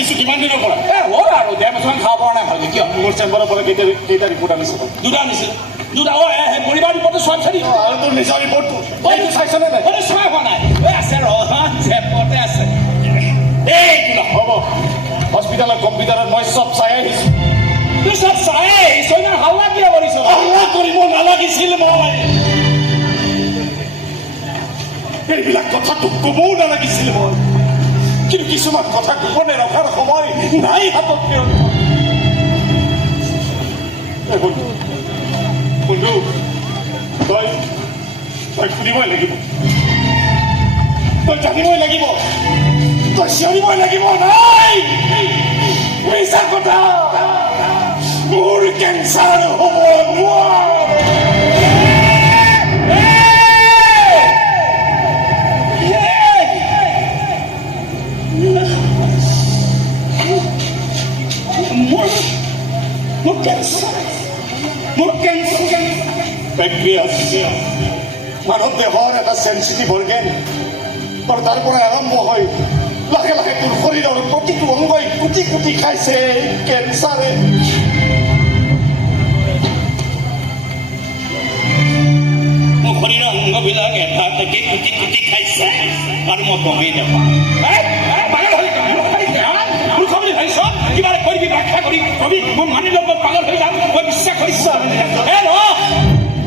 লাগিছোঁ কিমান দিনৰ পৰা হ'ল আৰু 1.5 বছৰমান খাব পৰা নাই ভালকৈ কিয় মোৰ চেম্বাৰৰ পৰা কেইটা ৰিপৰ্ট আনিছে দুটা আনিছিল দুটা পৰিবাৰ ৰিপৰ্টটো চোৱা বিচাৰি আৰু তোৰ নিজৰ ৰিপৰ্টটো এইটো চাইছনে নাই চোৱা হোৱা নাই আছে ৰেপৰ্টে আছে এই হ'ব হস্পিটেলত কম্পিউটাৰত মই চব চাই আহিছোঁ তুই চব চাই আহিছ ইমান হাল্লা কিয় কৰিছ হাল্লা কৰিব নালাগিছিল মই এইবিলাক কথা তোক ক'বও নালাগিছিল মই কিন্তু কিছুমান কথা গোপনে ৰখাৰ সময় নাই হাতত বন্ধু বন্ধু তই শুনিবই লাগিব তই জানিবই লাগিব তই চিঞৰিবই লাগিব নাই মিছা কথা মোৰ কেঞ্চাৰ হ'ব মানৱ দেহৰ এটা চেঞ্চিটিভ অৰ্গেন আৰু তাৰ পৰা আৰম্ভ হৈ লাহে লাহে তোৰ শৰীৰৰ প্ৰতিটো অংগই কুটি কুটি খাইছে কেঞ্চাৰে মোৰ শৰীৰৰ অংগবিলাক এটা এটাকে কুটি কুটি খাইছে আৰু মই গমেই নাপাওঁ কিবা কৰিবি ব্যাখ্যা কৰি কবি মই মানি ল'ব পাগল হৈ যাম মই বিশ্বাস কৰিছোঁ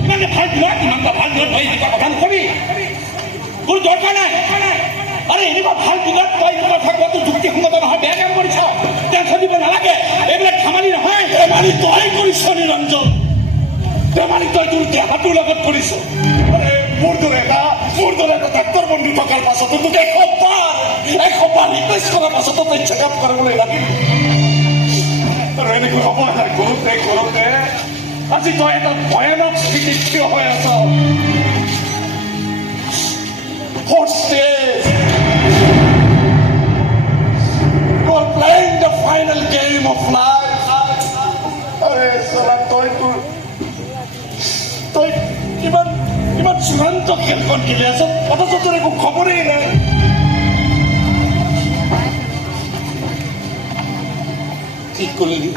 ইমানে ভাল দিনত ইমানটা ভাল দিনত তই এনেকুৱা কথা নকবি তোৰ দৰকাৰ নাই আৰে এনেকুৱা ভাল দিনত তই এনেকুৱা কথা কোৱাটো যুক্তিসংগত নহয় বেয়া কাম কৰিছ টেনশ্যন দিব নালাগে এইবিলাক ধেমালি নহয় ধেমালি তই কৰিছ নিৰঞ্জন ধেমালি তই তোৰ দেহাটোৰ লগত কৰিছ মোৰ দৰে এটা ডাক্তৰ বন্ধু থকাৰ পাছতো তোক এশবাৰ ৰিকুৱেষ্ট কৰাৰ পাছতো তই চেকআপ কৰিবলৈ লাগিল আৰু এনেকৈ হ'ব নাই কৰোঁতে আজি তই এটা ভয়ানক স্থিতিত থিয় হৈ আছ Fourth stage. You are playing the final game of life. আরে সালা তই ইমান চূড়ান্ত খেলখন খেলি আছ অথচ তোৰ একো খবৰেই নাই ঠিক কৰিলি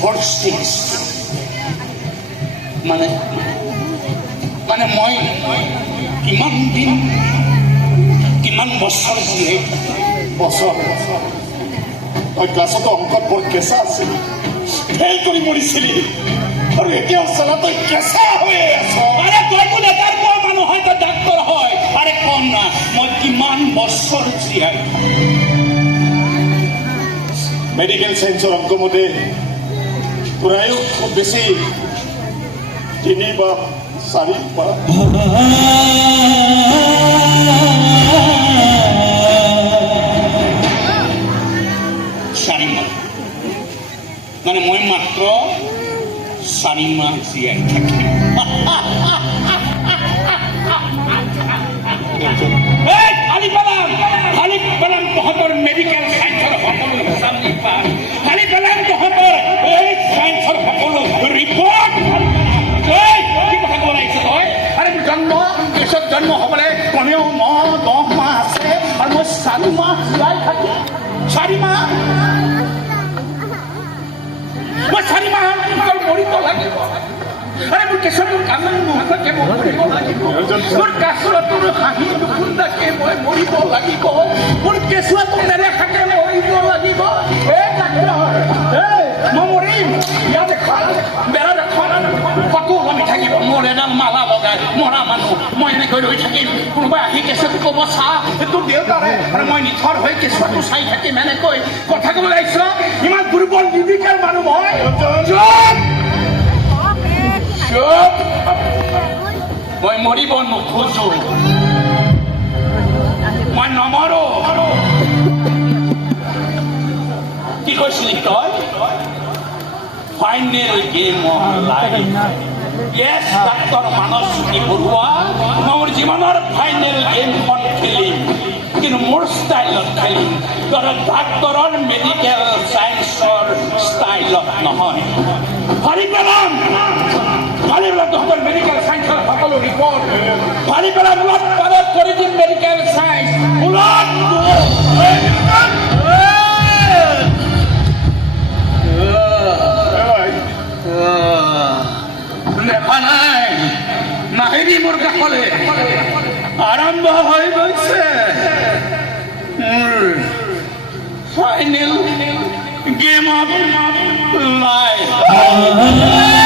Fourth stage. মানে মই কিমান দিন কিমান বছৰ জীয়াই বছৰ তই ক্লাছতো অংকত বৰ কেঁচা আছিল ফেইল কৰি মৰিছিলি আৰু এতিয়াও চালা তই কেঁচা হৈ আছ আৰে তই বোলে এটাৰ বৰ মানুহ হয় তই ডাক্তৰ হয় আৰে কম না মই কিমান বছৰ জীয়াই মেডিকেল সায়েন্সৰ অংক মতে তোৰ আয়ুস খুব বেছি 3 বা 4 বা মানে মই মাত্ৰ 4 মাহ জীয়াই থাকিম খালি পেলাম তহঁতৰ মেডিকেল সায়েন্সৰ সকলো হিচাপ নিকাচ খালি পেলাম তহঁতৰ এই সায়েন্সৰ সকলো ৰিপৰ্ট কি কথা ক'ব লাগিছে তই আৰে পিছত জন্ম হ'বলৈ কমেও 9-10 মাহ আছে আৰু মই 4 মাহ জীয়াই থাকিম 4 মাহ মই 4 মাহ মৰিব লাগিব আৰে মোৰ কেঁচুৱাটোৰ কান্দন নোহোৱাকৈ মই মৰিব লাগিব মোৰ কাছৰটোৰ হাঁহি নুখুন্দাকে মই মৰিব লাগিব মোৰ কেঁচুৱাটোক নেদেখাকে মৰিব লাগিব মই মৰিম ইয়াত এখন বেৰা এখন সকলো আমি থাকিব মোৰ এডাল মালা লগাই মৰা মানুহ মই এনেকৈ ৰৈ থাকিম কোনোবাই আহি কেঁচুৱাটো ক'ব চা তোৰ দেউতাৰে আৰু মই নিথৰ হৈ কেঁচুৱাটো চাই থাকিম এনেকৈ কথা ক'ব লাগিছ ইমান দুৰ্বল নিৰ্বিকাৰ মানুহ মই মই মৰিব নোখোজো মই নমৰো কি কৈছিলি তই final game of life yes doctor Manasjyoti Baruah মই মোৰ জীৱনৰ ফাইনেল গেমখন খেলিম কিন্তু মোৰ ষ্টাইলত খেলিম ডাক্তৰৰ মেডিকেল সায়েন্সৰ ষ্টাইলত নহয় ফালি পেলাম তহঁতৰ মেডিকেল সায়েন্সৰ সকলো ৰিপৰ্ট ফালি পেলাই উলট পালট কৰি দিম মেডিকেল সায়েন্স উলট নাই নাহিবি মোৰ কাষলে আৰম্ভ হৈ গৈছে মোৰ ফাইনেল গেম অফ লাইফ